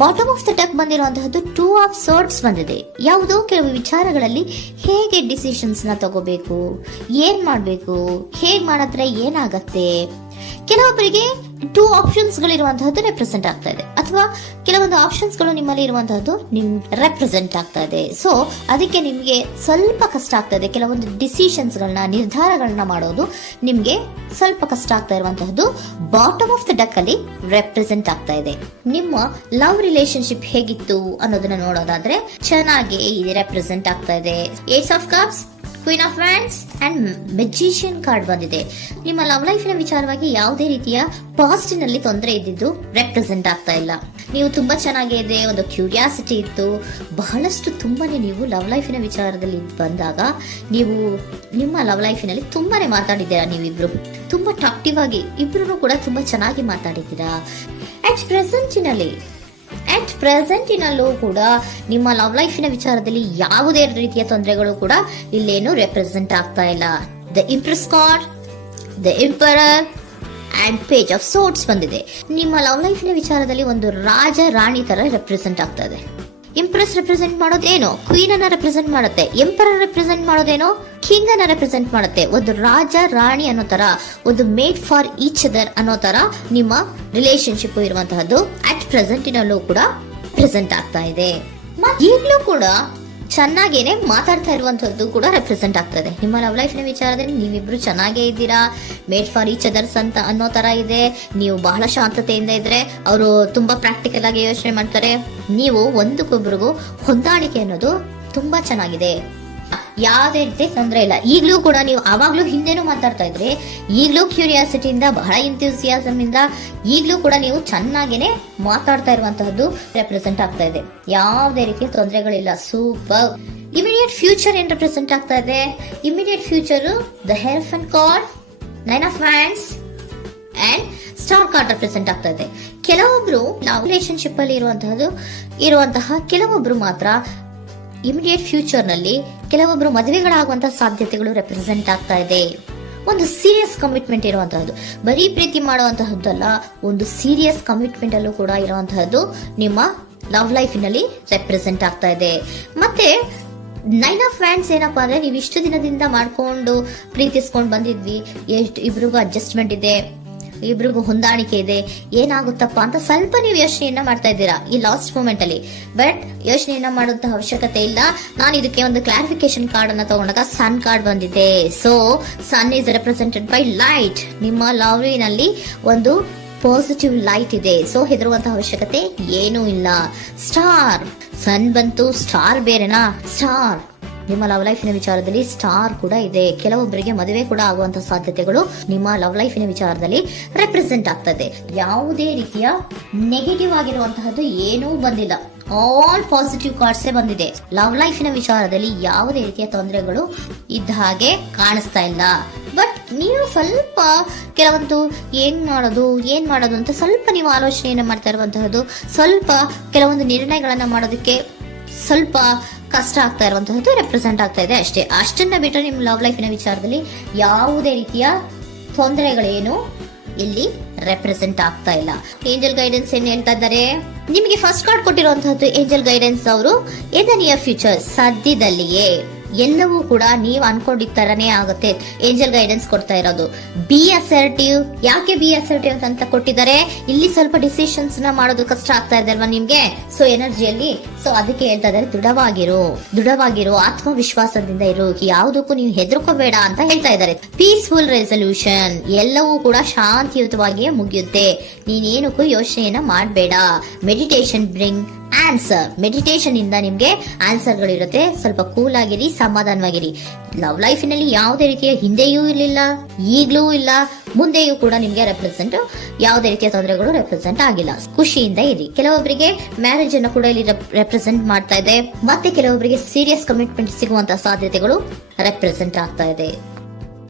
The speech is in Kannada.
ಬಾಟಮ್ ಆಫ್ ದ ಡೆಕ್ ಬಂದಿರುವಂತಹದ್ದು 2 ಆಫ್ ಸೋರ್ಡ್ಸ್ ಬಂದಿದೆ. ಯಾವುದೋ ಕೆಲವು ವಿಚಾರಗಳಲ್ಲಿ ಹೇಗೆ ಡಿಸಿಷನ್ಸ್ ನ ತಗೋಬೇಕು, ಏನ್ ಮಾಡ್ಬೇಕು, ಹೇಗ್ ಮಾಡಿದ್ರೆ ಏನಾಗತ್ತೆ. ಕೆಲವೊಬ್ಬರಿಗೆ 2 ಆಪ್ಷನ್ಸ್ ಗಳಿರುವಂತಹದ್ದು ರೆಪ್ರೆಸೆಂಟ್ ಆಗ್ತಾ ಇದೆ, ಅಥವಾ ಕೆಲವೊಂದು ಆಪ್ಷನ್ಸ್ ಗಳು ನಿಮ್ಮಲ್ಲಿ ಇರುವಂತಹದ್ದು ರೆಪ್ರೆಸೆಂಟ್ ಆಗ್ತಾ ಇದೆ. ಸೊ ಅದಕ್ಕೆ ನಿಮ್ಗೆ ಸ್ವಲ್ಪ ಕಷ್ಟ ಆಗ್ತಾ ಇದೆ. ಕೆಲವೊಂದು ಡಿಸಿಷನ್ಸ್ ಗಳನ್ನ, ನಿರ್ಧಾರಗಳನ್ನ ಮಾಡೋದು ನಿಮ್ಗೆ ಸ್ವಲ್ಪ ಕಷ್ಟ ಆಗ್ತಾ ಇರುವಂತಹದ್ದು ಬಾಟಮ್ ಆಫ್ ದ ಡೆಕ್ ಅಲ್ಲಿ ರೆಪ್ರೆಸೆಂಟ್ ಆಗ್ತಾ ಇದೆ. ನಿಮ್ಮ ಲವ್ ರಿಲೇಶನ್ಶಿಪ್ ಹೇಗಿತ್ತು ಅನ್ನೋದನ್ನ ನೋಡೋದಾದ್ರೆ ಚೆನ್ನಾಗಿ ಇದು ರೆಪ್ರೆಸೆಂಟ್ ಆಗ್ತಾ ಇದೆ. Ace of cups, queen of wands and magician card ಬಂದಿದೆ. ನಿಮ್ಮ ಲವ್ ಲೈಫ್ ನ ವಿಚಾರವಾಗಿ ಯಾವುದೇ ರೀತಿಯ ಪಾಸ್ಟಿನಲ್ಲಿ ತೊಂದರೆ ಇದ್ದಿದ್ದು ರೆಪ್ರೆಸೆಂಟ್ ಆಗ್ತಾ ಇಲ್ಲ. ನೀವು ತುಂಬಾ ಚೆನ್ನಾಗಿದೆ, ಒಂದು ಕ್ಯೂರಿಯಾಸಿಟಿ ಇತ್ತು, ಬಹಳಷ್ಟು ತುಂಬಾನೇ ನೀವು ಲವ್ ಲೈಫಿನ ವಿಚಾರದಲ್ಲಿ ಬಂದಾಗ ನೀವು ನಿಮ್ಮ ಲವ್ ಲೈಫಿನಲ್ಲಿ ತುಂಬಾನೇ ಮಾತಾಡಿದ್ದೀರಾ. ನೀವಿಬ್ರು ತುಂಬಾ ಟಾಕ್ಟಿವ್ ಆಗಿ ಇಬ್ರು ಕೂಡ ತುಂಬಾ ಚೆನ್ನಾಗಿ ಮಾತಾಡಿದ್ದೀರಾ. ಅಟ್ ಪ್ರೆಸೆಂಟಿನಲ್ಲೂ ಕೂಡ ನಿಮ್ಮ ಲವ್ ಲೈಫಿನ ವಿಚಾರದಲ್ಲಿ ಯಾವುದೇ ರೀತಿಯ ತೊಂದರೆಗಳು ಕೂಡ ಇಲ್ಲೇನು ರೆಪ್ರೆಸೆಂಟ್ ಆಗ್ತಾ ಇಲ್ಲ. The empress card, the emperor and page of swords ಬಂದಿದೆ. ನಿಮ್ಮ ಲವ್ ಲೈಫಿನ ವಿಚಾರದಲ್ಲಿ ಒಂದು ರಾಜ ರಾಣಿ ತರ ರೆಪ್ರೆಸೆಂಟ್ ಆಗ್ತಾ ಇದೆ. ಇಂಪ್ರೆಸ್ ರೆಪ್ರೆಸೆಂಟ್ ಮಾಡೋದೇನೋ ಕ್ವೀನ್ ಅನ್ನ ರೆಪ್ರೆಸೆಂಟ್ ಮಾಡುತ್ತೆ, ಎಂಪರರ್ ರೆಪ್ರೆಸೆಂಟ್ ಮಾಡೋದೇನೋ ಕಿಂಗ್ ಅನ್ನ ರೆಪ್ರೆಸೆಂಟ್ ಮಾಡುತ್ತೆ. ಒಂದು ರಾಜ ರಾಣಿ ಅನ್ನೋ ತರ, ಒಂದು ಮೇಡ್ ಫಾರ್ ಈಚ್ ಅದರ್ ಅನ್ನೋ ತರ ನಿಮ್ಮ ರಿಲೇಶನ್ಶಿಪ್ ಇರುವಂತಹದ್ದು ಅಟ್ ಪ್ರೆಸೆಂಟಿನಲ್ಲೂ ಕೂಡ ಪ್ರೆಸೆಂಟ್ ಆಗ್ತಾ ಇದೆ. ಈಗಲೂ ಕೂಡ ಚೆನ್ನಾಗೇನೆ ಮಾತಾಡ್ತಾ ಇರುವಂತದ್ದು ಕೂಡ ರೆಪ್ರೆಸೆಂಟ್ ಆಗ್ತದೆ. ನಿಮ್ಮ ಲವ್ ಲೈಫ್ ನ ವಿಚಾರದಲ್ಲಿ ನೀವಿಬ್ರು ಚೆನ್ನಾಗೇ ಇದ್ದೀರಾ, ಮೇಡ್ ಫಾರ್ ಈಚ್ ಅದರ್ಸ್ ಅಂತ ಅನ್ನೋ ತರ ಇದೆ. ನೀವು ಬಹಳ ಶಾಂತತೆಯಿಂದ ಇದ್ರೆ ಅವರು ತುಂಬಾ ಪ್ರಾಕ್ಟಿಕಲ್ ಆಗಿ ಯೋಚನೆ ಮಾಡ್ತಾರೆ. ನೀವು ಒಂದಕ್ಕೊಬ್ರಿಗೂ ಹೊಂದಾಣಿಕೆ ಅನ್ನೋದು ತುಂಬಾ ಚೆನ್ನಾಗಿದೆ, ಯಾವುದೇ ರೀತಿ ತೊಂದರೆ ಇಲ್ಲ. ಈಗಲೂ ಕೂಡ ನೀವು ಆವಾಗ್ಲೂ ಹಿಂದೆನೂ ಮಾತಾಡ್ತಾ ಇದ್ರಿ, ಈಗಲೂ ಕ್ಯೂರಿಯಾಸಿಟಿಯಿಂದ, ಬಹಳ ಇಂಥ್ಯೂಸಿಯಾಸಮ್ ಇಂದ ಈಗಲೂ ಕೂಡ ನೀವು ಚೆನ್ನಾಗೇನೆ ಮಾತಾಡ್ತಾ ಇರುವಂತಹದ್ದು ರೆಪ್ರೆಸೆಂಟ್ ಆಗ್ತಾ ಇದೆ. ಯಾವುದೇ ರೀತಿಯ ತೊಂದರೆಗಳಿಲ್ಲ. ಸೂಪರ್. ಇಮಿಡಿಯೇಟ್ ಫ್ಯೂಚರ್ ಏನ್ ರೆಪ್ರೆಸೆಂಟ್ ಆಗ್ತಾ ಇದೆ? Immediate future the hierophant card, 9 of wands and star card represent ಆಗ್ತಾ ಇದೆ. ಕೆಲವೊಬ್ರು ಲವ್ ರಿಲೇಶನ್ಶಿಪ್ ಅಲ್ಲಿ ಇರುವಂತಹ ಕೆಲವೊಬ್ರು ಮಾತ್ರ ಇಮಿಡಿಯೇಟ್ ಫ್ಯೂಚರ್ ನಲ್ಲಿ ಕೆಲವೊಬ್ರು ಮದುವೆಗಳಾಗುವಂತಹ ಸಾಧ್ಯತೆಗಳು ರೆಪ್ರೆಸೆಂಟ್ ಆಗ್ತಾ ಇದೆ. ಒಂದು ಸೀರಿಯಸ್ ಕಮಿಟ್ಮೆಂಟ್ ಇರುವಂತಹದ್ದು, ಬರೀ ಪ್ರೀತಿ ಮಾಡುವಂತಹದ್ದಲ್ಲ, ಒಂದು ಸೀರಿಯಸ್ ಕಮಿಟ್ಮೆಂಟ್ ಅಲ್ಲೂ ಕೂಡ ಇರುವಂತಹದ್ದು ನಿಮ್ಮ ಲವ್ ಲೈಫಿನಲ್ಲಿ ರೆಪ್ರೆಸೆಂಟ್ ಆಗ್ತಾ ಇದೆ. ಮತ್ತೆ 9 ಆಫ್ ವ್ಯಾಂಡ್ಸ್ ಏನಪ್ಪಾ ಅಂದ್ರೆ, ನೀವು ಇಷ್ಟು ದಿನದಿಂದ ಮಾಡ್ಕೊಂಡು ಪ್ರೀತಿಸ್ಕೊಂಡು ಬಂದಿದ್ವಿ, ಇಬ್ರಿಗೂ ಅಡ್ಜಸ್ಟ್ಮೆಂಟ್ ಇದೆ, ಇಬ್ರಿಗೂ ಹೊಂದಾಣಿಕೆ ಇದೆ, ಏನಾಗುತ್ತಪ್ಪ ಅಂತ ಸ್ವಲ್ಪ ನೀವು ಯೋಚನೆಯನ್ನ ಮಾಡ್ತಾ ಇದ್ದೀರಾ ಈ ಲಾಸ್ಟ್ ಮೂಮೆಂಟ್ ಅಲ್ಲಿ. ಬಟ್ ಯೋಚನೆಯನ್ನ ಮಾಡುವಂತ ಅವಶ್ಯಕತೆ ಇಲ್ಲ. ನಾನು ಇದಕ್ಕೆ ಒಂದು ಕ್ಲಾರಿಫಿಕೇಶನ್ ಕಾರ್ಡ್ ಅನ್ನ ತಗೊಂಡಾಗ ಸನ್ ಕಾರ್ಡ್ ಬಂದಿದೆ. So sun is represented by light. ನಿಮ್ಮ ಲವ್ನಲ್ಲಿ ಒಂದು ಪಾಸಿಟಿವ್ ಲೈಟ್ ಇದೆ. ಸೊ ಹೆದರುವಂತಹ ಅವಶ್ಯಕತೆ ಏನೂ ಇಲ್ಲ. ಸ್ಟಾರ್, ಸನ್ ಬಂತು, ಸ್ಟಾರ್ ಬೇರೆನಾ? ಸ್ಟಾರ್ ನಿಮ್ಮ ಲವ್ ಲೈಫಿನ ವಿಚಾರದಲ್ಲಿ ಸ್ಟಾರ್ ಕೂಡ ಇದೆ. ಕೆಲವೊಬ್ಬರಿಗೆ ಮದುವೆ ಕೂಡ ಆಗುವಂತಹ ಸಾಧ್ಯತೆಗಳು ನಿಮ್ಮ ಲವ್ ಲೈಫಿನ ವಿಚಾರದಲ್ಲಿ ರೆಪ್ರೆಸೆಂಟ್ ಆಗ್ತದೆ. ಯಾವುದೇ ರೀತಿಯ ನೆಗೆಟಿವ್ ಆಗಿರುವಂತಹದ್ದು ಏನೂ ಬಂದಿಲ್ಲ. ಆಲ್ ಪಾಸಿಟಿವ್ ಕಾರ್ಡ್ಸ್ ಬಂದಿದೆ. ಲವ್ ಲೈಫಿನ ವಿಚಾರದಲ್ಲಿ ಯಾವುದೇ ರೀತಿಯ ತೊಂದರೆಗಳು ಇದ್ದ ಹಾಗೆ ಕಾಣಿಸ್ತಾ ಇಲ್ಲ. ಬಟ್ ನೀವು ಸ್ವಲ್ಪ ಕೆಲವೊಂದು ಏನ್ ಮಾಡೋದು ಅಂತ ಸ್ವಲ್ಪ ನೀವು ಆಲೋಚನೆಯನ್ನ ಮಾಡ್ತಾ ಇರುವಂತಹದ್ದು, ಸ್ವಲ್ಪ ಕೆಲವೊಂದು ನಿರ್ಣಯಗಳನ್ನ ಮಾಡೋದಕ್ಕೆ ಸ್ವಲ್ಪ ಕಷ್ಟ ಆಗ್ತಾ ಇರುವಂತಹದ್ದು ರೆಪ್ರೆಸೆಂಟ್ ಆಗ್ತಾ ಇದೆ ಅಷ್ಟೇ. ಅಷ್ಟನ್ನ ಬಿಟ್ಟರೆ ನಿಮ್ಮ ಲವ್ ಲೈಫಿನ ವಿಚಾರದಲ್ಲಿ ಯಾವುದೇ ರೀತಿಯ ತೊಂದರೆಗಳೇನು ಇಲ್ಲಿ ರೆಪ್ರೆಸೆಂಟ್ ಆಗ್ತಾ ಇಲ್ಲ. ಏಂಜಲ್ ಗೈಡೆನ್ಸ್ ಏನ್ ಹೇಳ್ತಾ ಇದ್ದಾರೆ? ನಿಮಗೆ ಫಸ್ಟ್ ಕಾರ್ಡ್ ಕೊಟ್ಟಿರುವಂತಹದ್ದು ಏಂಜಲ್ ಗೈಡೆನ್ಸ್ ಅವರು ಇನ್ ದ ನಿಯರ್ ಫ್ಯೂಚರ್, ಸದ್ಯದಲ್ಲಿಯೇ ಎಲ್ಲವೂ ಕೂಡ ನೀವು ಅನ್ಕೊಂಡಿದ್ದ ತರನೇ ಆಗುತ್ತೆ. ಏಂಜಲ್ ಗೈಡೆನ್ಸ್ ಕೊಡ್ತಾ ಇರೋದು ಬಿ ಅಸರ್ಟಿವ್. ಯಾಕೆ ಬಿ ಅಸರ್ಟಿವ್ ಅಂತ ಕೊಟ್ಟಿದ್ದಾರೆ? ಇಲ್ಲಿ ಸ್ವಲ್ಪ ಡಿಸಿಷನ್ಸ್ ನ ಮಾಡೋದು ಕಷ್ಟ ಆಗ್ತಾ ಇದೆ ಅಲ್ವಾ ನಿಮ್ಗೆ, ಸೊ ಎನರ್ಜಿಯಲ್ಲಿ. ಸೊ ಅದಕ್ಕೆ ಹೇಳ್ತಾ ಇದ್ದಾರೆ ದೃಢವಾಗಿರು, ಆತ್ಮವಿಶ್ವಾಸದಿಂದ ಇರು, ಯಾವುದಕ್ಕೂ ನೀವು ಹೆದರ್ಕೋಬೇಡ ಅಂತ ಹೇಳ್ತಾ ಇದ್ದಾರೆ. ಪೀಸ್ಫುಲ್ ರೆಸಲ್ಯೂಷನ್, ಎಲ್ಲವೂ ಕೂಡ ಶಾಂತಿಯುತವಾಗಿಯೇ ಮುಗಿಯುತ್ತೆ, ನೀನೇನಕ್ಕೂ ಯೋಚನೆಯನ್ನ ಮಾಡಬೇಡ. Meditation bring answer. ಮೆಡಿಟೇಷನ್ ಇಂದ ನಿಮ್ಗೆ ಆನ್ಸರ್ ಗಳಿರುತ್ತೆ. ಸ್ವಲ್ಪ ಕೂಲ್ ಆಗಿರಿ, ಸಮಾಧಾನವಾಗಿರಿ. ಲವ್ ಲೈಫಿನಲ್ಲಿ ಯಾವುದೇ ರೀತಿಯ ಹಿಂದೆಯೂ ಇರಲಿಲ್ಲ, ಈಗ್ಲೂ ಇಲ್ಲ, ಮುಂದೆಯೂ ಕೂಡ ನಿಮ್ಗೆ ಯಾವುದೇ ರೀತಿಯ ತೊಂದರೆಗಳು ರೆಪ್ರೆಸೆಂಟ್ ಆಗಿಲ್ಲ. ಖುಷಿಯಿಂದ ಇರಿ. ಕೆಲವೊಬ್ಬರಿಗೆ ಮ್ಯಾರೇಜ್ ಅನ್ನು ಕೂಡ ಇಲ್ಲಿ ರೆಪ್ರೆಸೆಂಟ್ ಮಾಡ್ತಾ ಇದೆ. ಮತ್ತೆ ಕೆಲವೊಬ್ಬರಿಗೆ ಸೀರಿಯಸ್ ಕಮಿಟ್ಮೆಂಟ್ ಸಿಗುವಂತಹ ಸಾಧ್ಯತೆಗಳು ರೆಪ್ರೆಸೆಂಟ್ ಆಗ್ತಾ ಇದೆ.